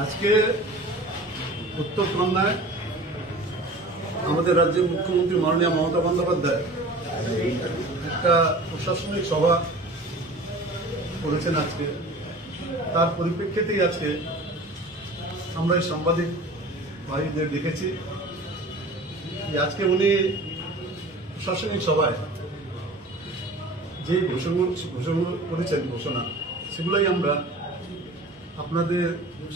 আজকে উত্তরকন্যায় আমাদের রাজ্যের মুখ্যমন্ত্রী মাননীয় মমতা বন্দ্যোপাধ্যায় একটা প্রশাসনিক সভা করেছেন আজকে। তার পরিপ্রেক্ষিতেই আজকে আমরা এই সাংবাদিক ভাইদের দেখেছি যে আজকে উনি প্রশাসনিক সভায় যে ঘোষণা করেছেন সেগুলোই আমরা আপনাদের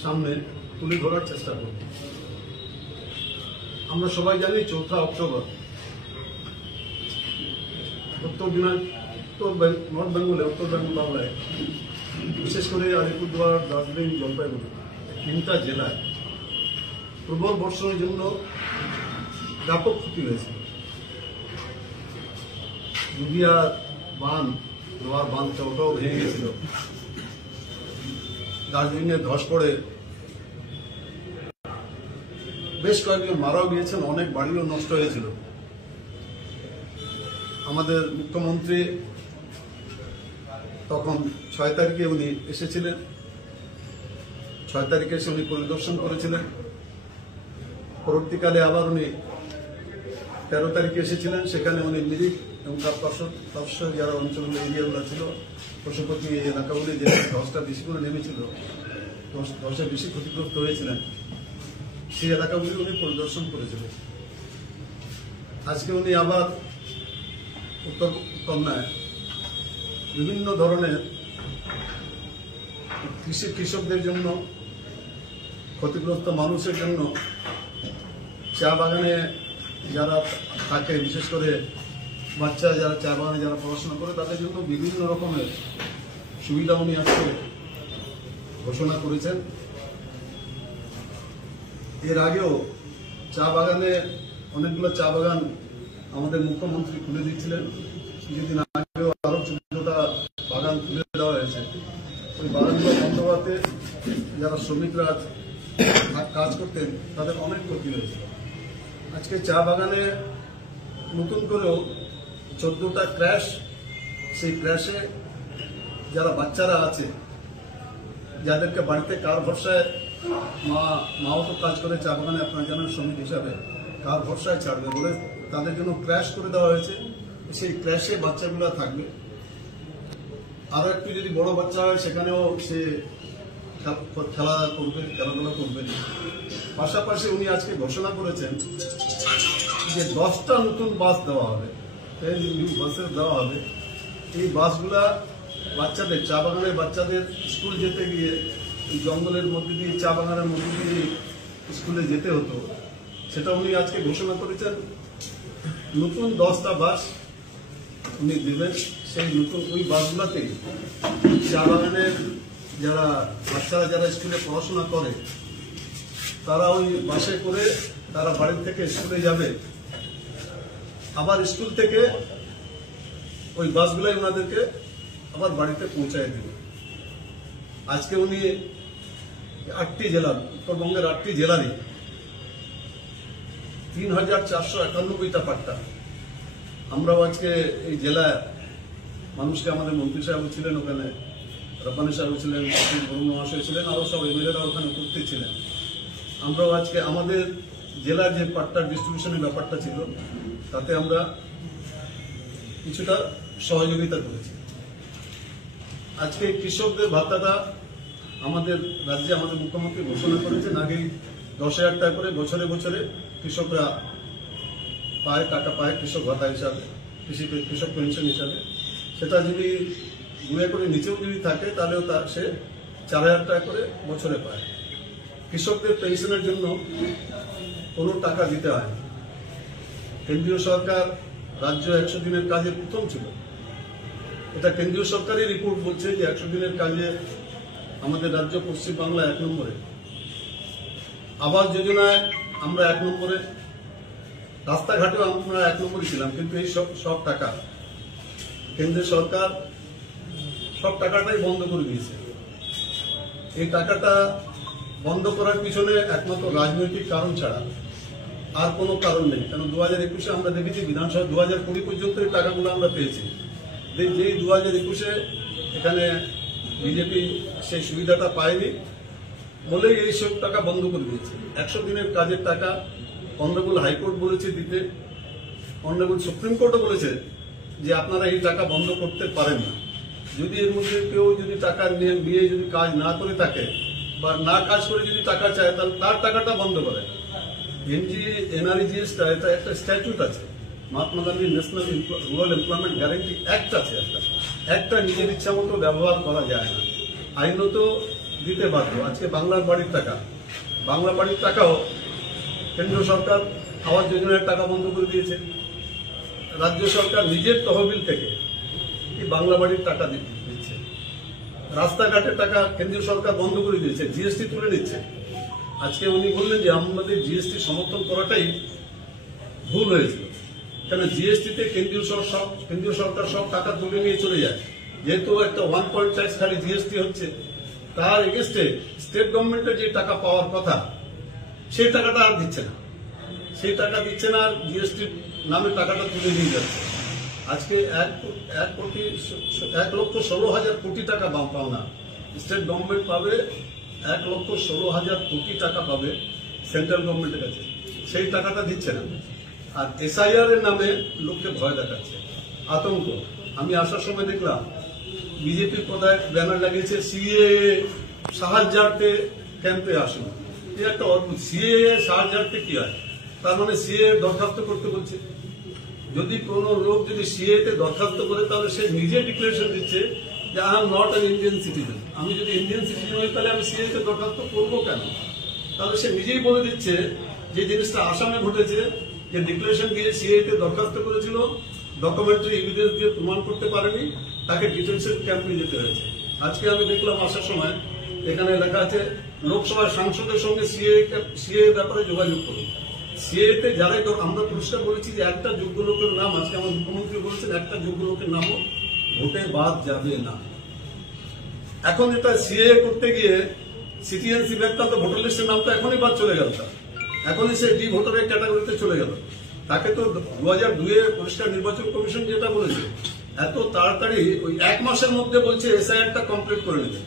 সামনে তুলে ধরার চেষ্টা করব। আমরা সবাই জানি 4 অক্টোবর নর্থ বেঙ্গলে উত্তর বাংলায় বিশেষ করে আলিপুরদুয়ার, দার্জিলিং, জলপাইগুড়ি 3টা জেলায় প্রবল বর্ষণের জন্য ব্যাপক ক্ষতি হয়েছে। নদিয়ার বাঁধ, লোহার বাঁধ ওটাও ভেঙে গেছিল। দার্জিলিংয়ে ধস পড়ে বেশ কয়েকজন মারাও গিয়েছেন, অনেক বাড়িও নষ্ট হয়েছিল। আমাদের মুখ্যমন্ত্রী তখন 6 তারিখে উনি এসেছিলেন। 6 তারিখে এসে উনি পরিদর্শন করেছিলেন। পরবর্তীকালে আবার উনি 13 তারিখে এসেছিলেন। সেখানে উনি মিরিক এবং তার পার্শ্ব যারা অঞ্চলগুলো এরিয়াগুলো ছিল, পশুপতি এলাকাগুলি যে ধসটা বেশি করে নেমেছিল, ধসে বেশি ক্ষতিগ্রস্ত হয়েছিলেন, সেই এলাকাগুলি উনি পরিদর্শন করেছিলেন। আজকে উনি আবার উত্তরকন্যায় বিভিন্ন ধরনের কৃষকদের জন্য, ক্ষতিগ্রস্ত মানুষের জন্য, চা বাগানে যারা থাকে, বিশেষ করে বাচ্চা যারা চা বাগানে যারা পড়াশোনা করে, তাদের জন্য বিভিন্ন রকমের সুবিধা উনি আজকে ঘোষণা করেছেন। এর আগেও চা বাগানে অনেকগুলো চা বাগান আমাদের মুখ্যমন্ত্রী খুলে দিচ্ছিলেন। কিছুদিন আগেও আরো 14টা বাগান খুলে দেওয়া হয়েছে। ওই বাগানগুলো বন্ধ হওয়াতে যারা শ্রমিকরা কাজ করতেন তাদের অনেক ক্ষতি হয়েছে। আজকে চা বাগানে নতুন করেও 14টা ক্র্যাশ, সেই ক্র্যাশে যারা বাচ্চারা আছে, যাদেরকে বাড়িতে কার ভরসায় মাও তো কাজ করে চা বাগানে, আপনারা জানেন শ্রমিক হিসাবে, কার ভরসায় ছাড়বে বলে তাদের জন্য ক্র্যাশ করে দেওয়া হয়েছে। সেই ক্র্যাশে বাচ্চাগুলো থাকবে। আরো একটু যদি বড় বাচ্চা হয় সেখানেও সে খেলাধুলা করবে। পাশাপাশি উনি আজকে ঘোষণা করেছেন যে 10টা নতুন বাস দেওয়া হবে, নিউ বাসেস দেওয়া হবে। এই বাসগুলা বাচ্চাদের, চা বাগানের বাচ্চাদের স্কুল যেতে গিয়ে জঙ্গলের মধ্যে দিয়ে, চা বাগানের মধ্যে দিয়ে স্কুলে যেতে হতো, সেটা উনি আজকে ঘোষণা করেছেন। নতুন 10টা বাস উনি দেবেন। সেই নতুন ওই বাসগুলাতে চা বাগানের যারা বাচ্চারা যারা স্কুলে পড়াশোনা করে, তারা ওই বাসে করে তারা বাড়ি থেকে স্কুলে যাবে, আবার স্কুল থেকে ওই বাসগুলাই ওনাদেরকে আবার বাড়িতে পৌঁছায় দেবে। আজকে উনি 8টি জেলার, উত্তরবঙ্গের 8টি জেলারই 3491টা পাট্টা। আমরাও আজকে এই জেলায় মানুষকে, আমাদের মন্ত্রী সাহেব ছিলেন ওখানে, রব্বানী সাহেব ছিলেন, বরুণ মহাশয় ছিলেন, আরো সব এমএলএরা ওখানে উপস্থিত ছিলেন। আমরাও আজকে আমাদের জেলার যে পাট্টার ডিস্ট্রিবিউশনের ব্যাপারটা ছিল, তাতে আমরা কিছুটা সহযোগিতা করেছি। আজকে কৃষকদের ভাতাটা আমাদের রাজ্যে আমাদের মুখ্যমন্ত্রী ঘোষণা করেছেন। আগেই 10,000 টাকা করে বছরে বছরে কৃষকরা টাকা পায় কৃষক ভাতা হিসাবে, কৃষক পেনশন হিসাবে। সেটা যদি 2 করে নিচেও যদি থাকে তাহলেও সে 4,000 টাকা করে বছরে পায়। কৃষকদের পেনশনের জন্য কোনো টাকা দিতে হয় না। কেন্দ্রীয় সরকার রাজ্য 100 দিনের কাজে প্রথম ছিল। এটা কেন্দ্রীয় সরকারের রিপোর্ট বলছে যে 100 দিনের কাজে আমাদের রাজ্য পশ্চিমবাংলা 1 নম্বরে। আবাস যোজনায় আমরা 1 নম্বরে, রাস্তাঘাটেও আমরা 1 নম্বরে ছিলাম। কিন্তু এই সব টাকা কেন্দ্রীয় সরকার সব টাকাটাই বন্ধ করে দিয়েছে। এই টাকাটা বন্ধ করার পিছনে একমাত্র রাজনৈতিক কারণ ছাড়া আর কোনো কারণ নেই। কারণ 2021-এ আমরা দেখেছি বিধানসভা, 2020 পর্যন্ত এই টাকাগুলো আমরা পেয়েছি। যেই 2021-এ এখানে বিজেপি সেই সুবিধাটা পায়নি, বলেই এই সব টাকা বন্ধ করে দিয়েছে। 100 দিনের কাজের টাকা অনারেবল হাইকোর্ট বলেছে দিতে, অনারেবল সুপ্রিম কোর্টও বলেছে যে আপনারা এই টাকা বন্ধ করতে পারেন না। যদি এর মধ্যে কেউ যদি টাকা নিয়ে যদি কাজ না করে থাকে বা না কাজ করে যদি টাকা চায়, তাহলে তার টাকাটা বন্ধ করে। এনআরইজিএসটা এটা একটা স্ট্যাচুট আছে, Mahatma Gandhi national rural employment guarantee act আছে, একটা নিজের ইচ্ছা মতো ব্যবহার করা যায় না, আইনত দিতে বাধ্য। আজকে বাংলার বাড়ির টাকাও কেন্দ্র সরকার আবাস যোজনার টাকা বন্ধ করে দিয়েছে। রাজ্য সরকার নিজের তহবিল থেকে এই বাংলা বাড়ির টাকা দিচ্ছে। রাস্তাঘাটের টাকা কেন্দ্রীয় সরকার বন্ধ করে দিয়েছে, জিএসটি তুলে নিচ্ছে। আজকে উনি বললেন যে আমাদের জিএসটি সমর্থন করাটাই ভুল হয়েছিল, কেন জিএসটিতে কেন্দ্রীয় সরকার সব টাকা তুলে নিয়ে চলে যায়। যেহেতু একটা 1 পয়েন্ট ট্যাক্স খালি জিএসটি হচ্ছে, তার এগেস্টে স্টেট গভর্নমেন্টের যে টাকা পাওয়ার কথা সেই টাকাটা আর দিচ্ছে না, আর জিএসটির নামে টাকাটা তুলে নিয়ে যাচ্ছে। আজকে 1,16,000 কোটি টাকা পাওনা স্টেট গভর্নমেন্ট পাবে, 1,16,000 কোটি টাকা পাবে সেন্ট্রাল গভর্নমেন্টের কাছে, সেই টাকাটা দিচ্ছে না। আর এসআইআর এর নামে লোককে ভয় দেখাচ্ছে, আতঙ্ক। আমি আসার সময় দেখলাম বিজেপির পদায় ব্যানার লাগিয়েছে সিএ সাহায্যার্থে ক্যাম্পে আসুন। এই একটা অদ্ভুত, সিএ সাহায্যার্থে কি হয়? তার মানে সিএ দরখাস্ত করতে বলছে। যদি কোনো লোক যদি সিএ তে দরখাস্ত করে, তাহলে সে নিজে ডিক্লারেশন দিচ্ছে যে I am not an Indian citizen. আমি যদি ইন্ডিয়ান সিটিজেন হই, তাহলে আমি সিএ তে দরখাস্ত করবো কেন? তাহলে সে নিজেই বলে দিচ্ছে যে জিনিসটা আসামে ঘটেছে, যে ডিক্লারেশন দিয়ে সিএ তে দরখাস্ত করেছিল, ডকুমেন্টারি এভিডেন্স দিয়ে প্রমাণ করতে পারেনি, তাকে ডিটেনশন ক্যাম্পে যেতে হয়েছে। আজকে আমি দেখলাম আসার সময় এখানে লেখা আছে লোকসভার সাংসদের সঙ্গে সিএ ব্যাপারে যোগাযোগ করুন। সিএ তে যারাই, আমরা পরিষ্কার বলেছি যে একটা যোগ্য লোকের নাম, আজকে আমার মুখ্যমন্ত্রী বলেছেন একটা যোগ্য লোকের নামও ভোটে বাদ যাবে না। এখন এটা সিএ করতে গিয়ে সিটিজেনশিপ একটা তো ভোটার লিস্টের নাম তো এখনই বাদ চলে গেল, এখনই সে ডি ভোটারের ক্যাটাগরিতে চলে গেল। তাকে তো 2002 পরিষ্কার নির্বাচন কমিশন যেটা বলেছে, এত তাড়াতাড়ি ওই 1 মাসের মধ্যে বলছে এসআইআরটা কমপ্লিট করে নেবে।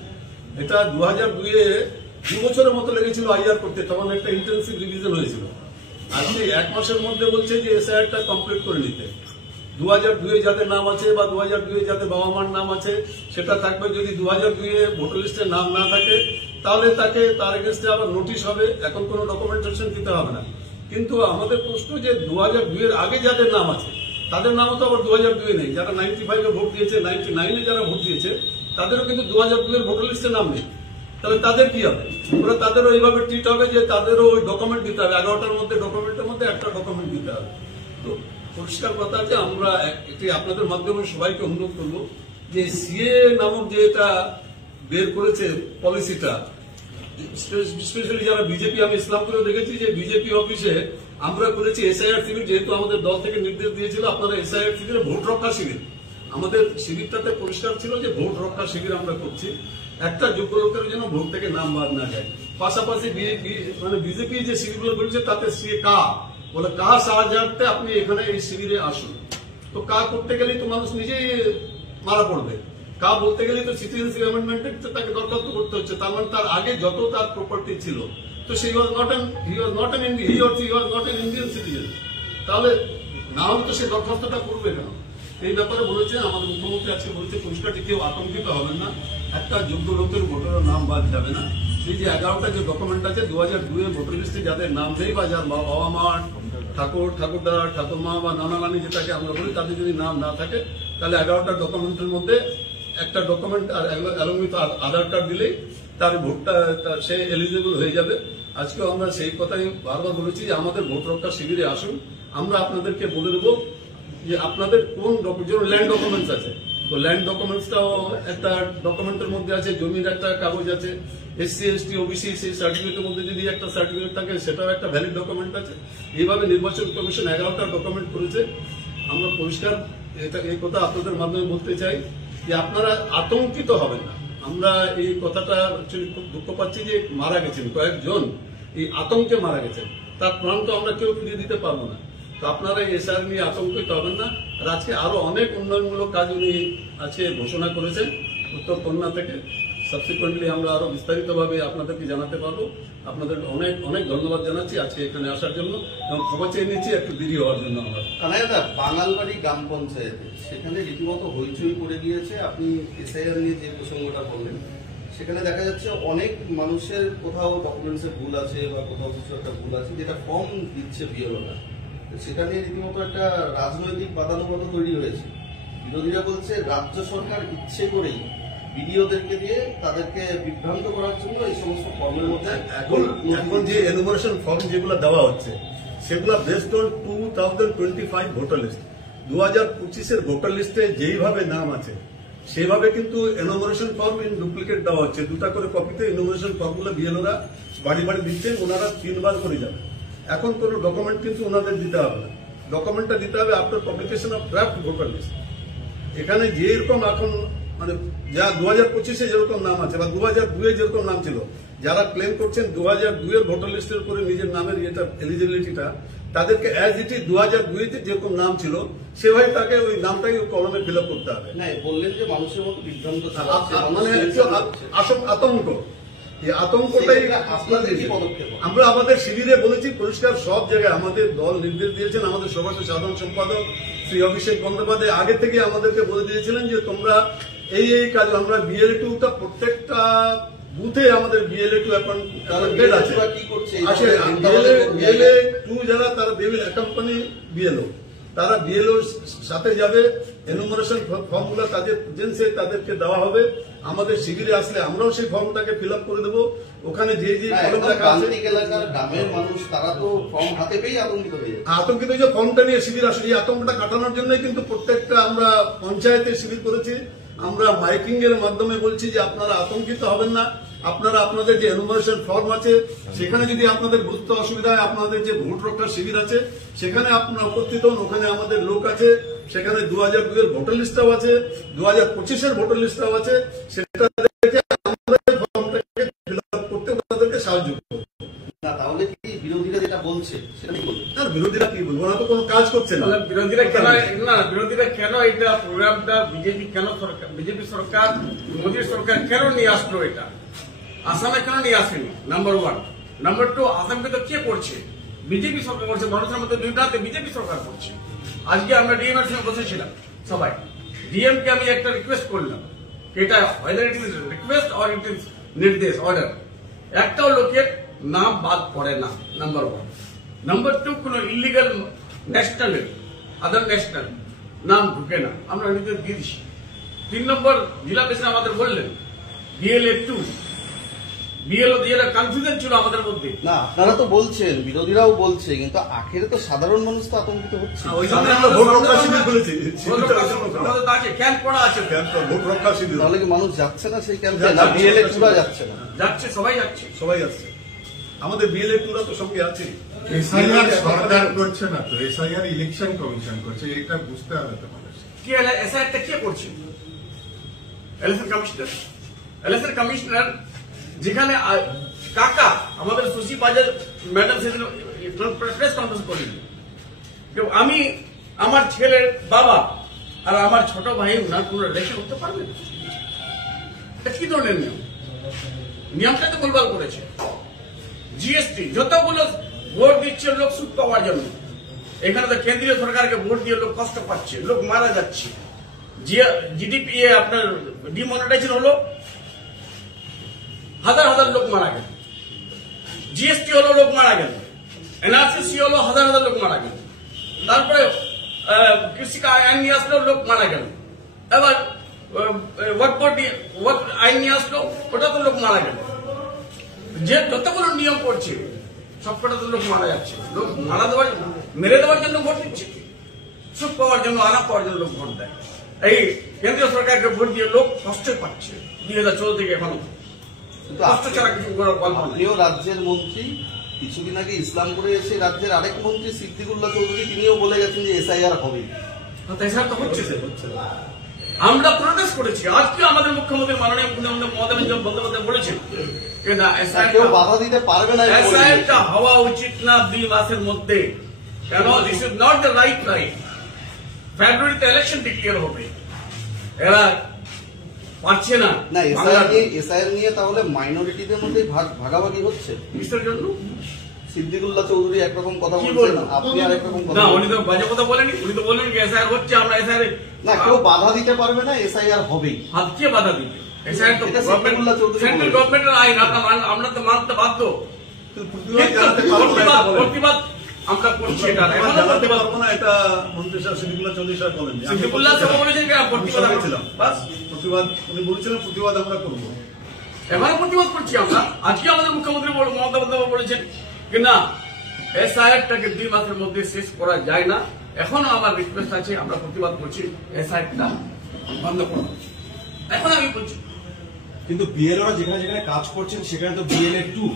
এটা 2002 2 বছরের মতো লেগেছিল আইআর করতে, তখন একটা ইন্টেন্সিভ রিভিশন হয়েছিল। আজকে 1 মাসের মধ্যে বলছে যে এসআইআরটা কমপ্লিট করে নিতে। 2002 যাদের নাম আছে বা 2002 যাদের বাবা মার নাম আছে সেটা থাকবে। যদি 2002 ভোটার লিস্টে নাম না থাকে, তাহলে তার এগেন্স্টে আবার নোটিশ হবে, এখন কোনো ডকুমেন্টেশন দিতে হবে না। কিন্তু আমাদের প্রশ্ন যে 2002 এর আগে যাদের নাম আছে তাদের নামও তো আবার 2002 নেই। যারা 95 এ ভোট দিয়েছে, 99 এ যারা ভোট দিয়েছে, তাদেরও কিন্তু 2002 এর ভোটার লিস্টে নাম নেই। তাহলে তাদের কি হবে? ওরা তাদেরও এইভাবে ট্রিট হবে যে তাদেরও ওই ডকুমেন্ট দিতে হবে, 11টার মধ্যে ডকুমেন্টের মধ্যে একটা ডকুমেন্ট দিতে হবে। তো পরিষ্কার কথা আছে, আমরা এটি আপনাদের মাধ্যমে সবাইকে অনুরোধ করবো যে সিএ নামক যে এটা বের করেছে পলিসিটা, স্পেশালি যারা বিজেপি, আমি ইসলামপুরেও দেখেছি যে বিজেপি অফিসে আমরা করেছি এসআইআর শিবির, যেহেতু আমাদের দল থেকে নির্দেশ দিয়েছিল আপনারা এসআইআর শিবিরে ভোট রক্ষা শিবির, আমাদের শিবিরটাতে পরিষ্কার ছিল যে ভোট রক্ষা শিবির আমরা করছি, একটা যোগ্য লোকের জন্য ভোট থেকে নাম বাদ না যায়। পাশাপাশি বিজেপি যে শিবিরগুলো করেছে তাতে সিএ বলে সাহায্যার্থে আপনি এখানে এই শিবিরে আসুন। তো করতে গেলেই তো মানুষ নিজেই মারা পড়বে, বলতে গেলেই তো সিটিজেনশিপ অ্যামেন্ডমেন্টে তাকে দরখাস্ত করতে হচ্ছে। তার মানে তার আগে যত তার প্রপার্টি ছিল, তো he was not an Indian citizen. তাহলে না হলে তো সে দরখাস্তটা করবে কেন? এই ব্যাপারে বলেছেন আমাদের মুখ্যমন্ত্রী, আজকে বলেছে পরিষ্কার কেউ আতঙ্কিত হবেন না, একটা যোগ্য লোকের ভোটারের নাম বাদ যাবে না। এই যে 11টা যে ডকুমেন্ট আছে 2002 ভোটার লিস্টে যাদের নাম নেই বা যার বাবা মা, ঠাকুরদা, ঠাকুরমা বা নানা নানি যেটাকে আমরা বলি, তাদের যদি নাম না থাকে, তাহলে 11টা ডকুমেন্টের মধ্যে একটা ডকুমেন্ট আর অ্যালং আধার কার্ড দিলেই তার ভোটটা সে এলিজিবল হয়ে যাবে। আজকে আমরা সেই কথাই বারবার বলেছি যে আমাদের ভোট রক্ষা শিবিরে আসুন, আমরা আপনাদেরকে বলে দেবো যে আপনাদের কোন ল্যান্ড ডকুমেন্টস আছে, তো ল্যান্ড ডকুমেন্টসটাও একটা ডকুমেন্টের মধ্যে আছে, জমির একটা কাগজ আছে, এসসি এসটি ওবিসি সেই সার্টিফিকেটের মধ্যে যদি একটা সার্টিফিকেট থাকে সেটাও একটা ভ্যালিড ডকুমেন্ট আছে। এইভাবে নির্বাচন কমিশন 11টা ডকুমেন্ট করেছে। আমরা পরিষ্কার এই কথা আপনাদের মাধ্যমে বলতে চাই যে আপনারা আতঙ্কিত হবেন না। আমরা এই কথাটা খুব দুঃখ পাচ্ছি যে মারা গেছেন কয়েকজন, এই আতঙ্কে মারা গেছেন, তার প্রাণ তো আমরা কেউ ফিরিয়ে দিতে পারবো না। তো আপনারা এসআর নিয়ে আতঙ্কিত হবেন না। আর আজকে আরো অনেক উন্নয়নমূলক কাজ উনি আজকে ঘোষণা করেছেন উত্তর কন্যা থেকে, সাবসিকুয়েন্টলি আমরা আরো বিস্তারিতভাবে আপনাদেরকে জানাতে পারবো। আপনাদের অনেক অনেক ধন্যবাদ জানাচ্ছি আজকে এখানে আসার জন্য এবং খবর চেয়ে নিচ্ছি একটু দেরি হওয়ার জন্য। আমরা বাঙালবাড়ি গ্রাম পঞ্চায়েতে সেখানে রীতিমতো হইচই পড়ে গিয়েছে। আপনি এসআইআর নিয়ে যে প্রসঙ্গটা বললেন, সেখানে দেখা যাচ্ছে অনেক মানুষের কোথাও ডকুমেন্টসের ভুল আছে বা কোথাও কিছু একটা ভুল আছে, যেটা ফর্ম দিচ্ছে বিএলওরা, সেটা নিয়ে রীতিমতো একটা রাজনৈতিক বাদানুবাদ তৈরি হয়েছে। বিরোধীরা বলছে রাজ্য সরকার ইচ্ছে করেই বিডিওদেরকে দিয়ে তাদেরকে বিভ্রান্ত করার জন্য এই সমস্ত ফর্মের মধ্যে এখন যে এনুমারেশন ফর্ম যেগুলো দেওয়া হচ্ছে সেগুলো বেসড অন 2025 ভোটার লিস্ট। 2025-এর ভোটার লিস্টে যেইভাবে নাম আছে সেভাবে কিন্তু এনুমারেশন ফর্ম ইন ডুপ্লিকেট দেওয়া হচ্ছে। 2টা করে কপিতে এনুমারেশন ফর্মগুলো বিএলওরা বাড়ি বাড়ি দিচ্ছেন, ওনারা 3 বার করে যাবেন। এখন কোনো ডকুমেন্ট কিন্তু ওনাদের দিতে হবে না, ডকুমেন্টটা দিতে হবে after publication of draft voter list. এখানে যেরকম এখন মানে যা 2025-এ যেরকম নাম আছে বা 2002-এ যেরকম নাম ছিল, যারা ক্লেম করছেন 2002-এর ভোটার লিস্টের উপরে নিজের নামের এটা এলিজিবিলিটিটা, তাদেরকে অ্যাজ ইট ইজ 2002-তে যেরকম নাম ছিল সেভাবে তাকে ওই নামটাই কলমে ফিল আপ করতে হবে। বললেন যে মানুষের মতো বিভ্রান্ত মানে আতঙ্ক, এই আতঙ্কটাই আমরা আমাদের শিবিরে বলেছি পরিষ্কার। সব জায়গায় আমাদের দল নির্দেশ দিয়েছেন, আমাদের সভাপতি সাধারণ সম্পাদক শ্রী অভিষেক বন্দ্যোপাধ্যায় আগে থেকে আমাদেরকে বলে দিয়েছিলেন যে তোমরা এই কাজ, আমরা BLA-2টা প্রত্যেকটা বুথে আমাদের BLA-2 অ্যাপয়েন্টেড আছে। BLA-2 যারা তারা দে উইল অ্যাকম্পানি BLO, তারা BLO সাথে যাবে। এনুমারেশন ফর্মগুলো তাদের এজেন্সি তাদেরকে দেওয়া হবে। আমাদের শিবিরে আসলে আমরাও সেই ফর্মটাকে ফিল আপ করে দেবো। ওখানে যে যে কলম লেখা আছে গ্রামের মানুষ তারা তো ফর্ম হাতে পেয়ে আতঙ্কিত যে ফর্মটা নিয়ে শিবির আসলে এই আতঙ্কটা কাটানোর জন্যই কিন্তু প্রত্যেকটা আমরা পঞ্চায়েতে শিবির করেছি। আমরা মাইকিং এর মাধ্যমে বলছি যে আপনারা আতঙ্কিত হবেন না, আপনারা আপনাদের যে এনুমারেশন ফর্ম আছে সেখানে যদি আপনাদের বুঝতে অসুবিধা হয়, আপনাদের যে ভোট রক্ষার শিবির আছে সেখানে আপনারা উপস্থিত হন। ওখানে আমাদের লোক আছে, সেখানে 2002-এর ভোটার লিস্টটাও আছে, 2025-এর ভোটার লিস্টটাও আছে। সেটা দেখে আমরা ফর্মটাকে ফিল আপ করতে ওনাদেরকে সাহায্য করবো। তাহলে কি বিরোধীরা যেটা বলছে সেটা কি বলবে? বিরোধীরা কি বলবো, ওরা তো কোনো কাজ করছে না। বিরোধীরা কেন এটা প্রোগ্রামটা বিজেপি সরকার মোদী সরকার কেন নিয়ে আসলো? এটা আসামে কেন নিয়ে আসেনি? নাম্বার 1। নাম্বার 2, আসামকে তো কে করছে? বিজেপি সরকার করছে। মানুষের মধ্যে 2টাতে বিজেপি সরকার করছে। আজকে আমরা ডিএম এর সঙ্গে বসেছিলাম সবাই, ডিএম কে আমি একটা রিকোয়েস্ট করলাম, এটা whether it is request or it is নির্দেশ অর্ডার, একটাও লোকের নাম বাদ পড়ে না। নাম্বার 1। নাম্বার 2, কোন ইলিগাল ন্যাশনাল আদার ন্যাশনাল নাম ঢুকে না, আমরা নির্দেশ দিয়ে দিচ্ছি। 3 নম্বর, জেলা প্রেসিডেন্ট আমাদের বললেন BLA-2 BLO দিয়ে কনফিউশন ছিল আমাদের মধ্যে। না, আপনারা তো বলছেন, বিরোধীরাও বলছে, কিন্তু আখেরে তো সাধারণ মানুষ তো আতঙ্কিত হচ্ছে। ক্যাম্প করা আছে, ভোট রক্ষা শিবির। তাহলে কি মানুষ যাচ্ছে না সেই ক্যাম্পে? না, BLA-2রা যাচ্ছে না? যাচ্ছে, সবাই যাচ্ছে, সবাই আসছে। আমাদের BLA-2রা তো সঙ্গে আছে। এসআইআর সরকার করছে না তো, এসআইআর ইলেকশন কমিশন করছে, এটা বুঝতে হবে তো মানুষ। কি এসআইআরটা কে করছে? Election commissioner. ইলেকশন কমিশনার যেখানে কাকা আমাদের সুশি বাজার ম্যাডাম সেদিন প্রেস কনফারেন্স করলেন, আমি আমার ছেলের বাবা আর আমার ছোট ভাই ওনার কোন রেশন করতে পারবেন? এটা কি ধরনের নিয়ম? নিয়মটা তো গোলমাল করেছে। জিএসটি যতগুলো ভোট দিচ্ছে লোক সুদ পাওয়ার জন্য, এখানে তো কেন্দ্রীয় সরকারকে ভোট দিয়ে লোক কষ্ট পাচ্ছে, লোক মারা যাচ্ছে। জিডিপি আপনার ডিমনিটাইজেশন হলো, হাজার হাজার লোক মারা গেল। জিএসটি হলো, লোক মারা গেল। এনআরসি হলো, হাজার হাজার লোক মারা গেল। তারপরে কৃষি আইন নিয়ে আসলো, লোক মারা গেল। এবার ওয়াকফ আইন নিয়ে আসলো, ওটা তো লোক মারা গেল। যে যতগুলো নিয়ম করছে সবকটা তো লোক মারা যাচ্ছে। লোক মারা দেওয়ার, মেরে দেওয়ার জন্য ভোট দিচ্ছে, সুখ পাওয়ার জন্য, আরাম পাওয়ার জন্য লোক ভোট দেয়। এই কেন্দ্রীয় সরকারকে ভোট দিয়ে লোক কষ্ট পাচ্ছে 2014 থেকে এখনো। আপনিও রাজ্যের মন্ত্রী, কিছুদিন আগে ইসলামপুরে এসে রাজ্যের আরেক মন্ত্রী সিদ্দিকুল্লাহ চৌধুরী তিনিও বলে গেছেন যে এসআইআর হবে। এসআইআর তো হচ্ছে, আমরা প্রোটেস্ট করেছি। আজকে আমাদের মুখ্যমন্ত্রী মাননীয় মুখ্যমন্ত্রী মমতা বন্দ্যোপাধ্যায় বলেছেন কেউ বাধা দিতে পারবে না, এসআইআরটা হওয়া উচিত না 2 মাসের মধ্যে। কেন? This is not the right time. ফেব্রুয়ারিতে ইলেকশন ডিক্লেয়ার হবে। এরা পারছে না না এসআইআর নিয়ে তাহলে মাইনরিটিদের মধ্যে ভাগাভাগি হচ্ছে। কিসের জন্য? সিদ্দিকুল্লাহ চৌধুরী একরকম কথা কি বলছেন, বলবো? আপনি আর একরকম কথা না, বলছেন। উনি তো বাজে কথা বলেনি। উনি তো বললেন এসআইআর হচ্ছে, আমরা এসআইআর না, কেউ বাধা দিতে পারবে না, এসআইআর হবেই। হাত কে বাধা দিবে? এসআইআর তো এটা সিদ্দিকুল্লাহ চৌধুরী সেন্ট্রাল বলেছেন। গভর্নমেন্টের আইন, আমরা তো মানতে বাধ্য। প্রতিবাদ জানাতে পারবো না, এটা বলেন। প্রতিবাদ আমরা করছি, এটা প্রতিবাদ এখনো জানাতে প্রতিবাদ। পারবো না, এটা মন্ত্রী সাহেব সিদ্দিকুল্লাহ চৌধুরী সাহেব বলেন। সিদ্দিকুল্লাহ সাহেব বলেছেন যে প্রতিবাদ আমরা ছিলাম বাস প্রতিবাদ, উনি বলেছিলেন প্রতিবাদ আমরা করবো। এবারে প্রতিবাদ করছি আমরা। আজকে আমাদের মুখ্যমন্ত্রী মমতা বন্দ্যোপাধ্যায় বলেছেন যে না, এসআইআরটাকে 2 মাসের মধ্যে শেষ করা যায় না। এখনো আমার রিকোয়েস্ট আছে, আমরা প্রতিবাদ করছি এসআইআরটা বন্ধ করো। এখন আমি বলছি কিন্তু বিএলওরা যেখানে যেখানে কাজ করছেন সেখানে তো বিএলএ 2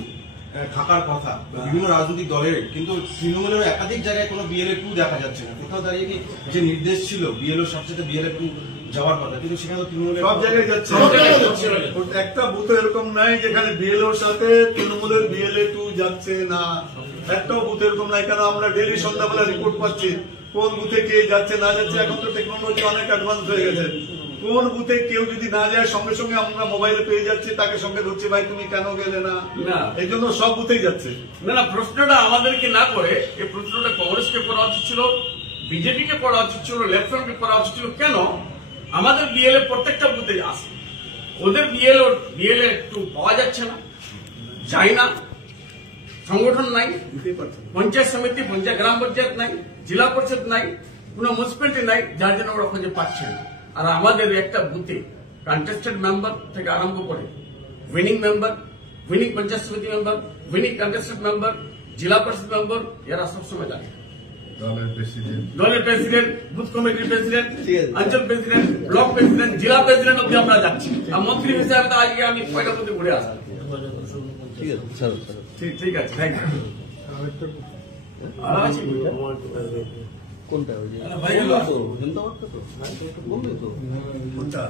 থাকার কথা বিভিন্ন রাজনৈতিক দলের, কিন্তু তৃণমূলের একাধিক জায়গায় কোনো বিএলএ 2 দেখা যাচ্ছে না। কোথাও দাঁড়িয়ে কি যে নির্দেশ ছিল বিএলওর সাথে বিএলএ 2 যাওয়ার কথা, কিন্তু সেখানে তো তৃণমূলের সব জায়গায় যাচ্ছে। একটা বুথ এরকম নাই যেখানে বিএলওর সাথে তৃণমূলের বিএলএ 2 যাচ্ছে না। একটাও বুথ এরকম নাই। কেন আমরা ডেইলি সন্ধ্যাবেলা রিপোর্ট পাচ্ছি কোন বুথে কে যাচ্ছে না যাচ্ছে। এখন তো টেকনোলজি অনেক অ্যাডভান্স হয়ে গেছে। কোন বুথে কেউ যদি না যায় সঙ্গে সঙ্গে আমরা মোবাইলে পেয়ে যাচ্ছি, তাকে সঙ্গে ধরছি, ভাই তুমি কেন গেলে না। না। এই জন্য সব বুথেই যাচ্ছে। না, প্রশ্নটা আমাদেরকে না করে এই প্রশ্নটা কংগ্রেসকে করা উচিত ছিল, বিজেপিকে করা উচিত ছিল, লেফটকে করা উচিত ছিল। কেন আমাদের বিএলএ প্রত্যেকটা বুথে আসে, ওদের বিএলএ একটু পাওয়া যাচ্ছে না, যায় না, সংগঠন নাই, দিতেই পারছে না। পঞ্চায়েত সমিতি, গ্রাম পঞ্চায়েত নাই, জেলা পরিষদ নাই, কোন মিউনিসিপ্যালিটি নাই, যার জন্য ওরা খুঁজে পাচ্ছে না। আর আমাদের একটা বুথে কন্টেস্টেড মেম্বার থেকে আরম্ভ করে উইনিং মেম্বার, উইনিং পঞ্চায়েত সমিতি মেম্বার, উইনিং কন্টেস্টেড মেম্বার, জেলা পরিষদ মেম্বার, এরা সবসময় লাগে। দলের প্রেসিডেন্ট, বুথ কমিটির প্রেসিডেন্ট, ঠিক আছে। অঞ্চল প্রেসিডেন্ট, ব্লক প্রেসিডেন্ট, জেলা প্রেসিডেন্ট অব্দি আমরা যাচ্ছি। আর মন্ত্রী হিসাবে তো আজকে আমি কয়টা বুথে ঘুরে আসবো। ঠিক আছে স্যার। ঠিক আছে, থ্যাংক ইউ। আর আছে কোনটা? ওই যে ভাই, বললো তো, জনতা বার্তা তো বললো তো। কোনটা?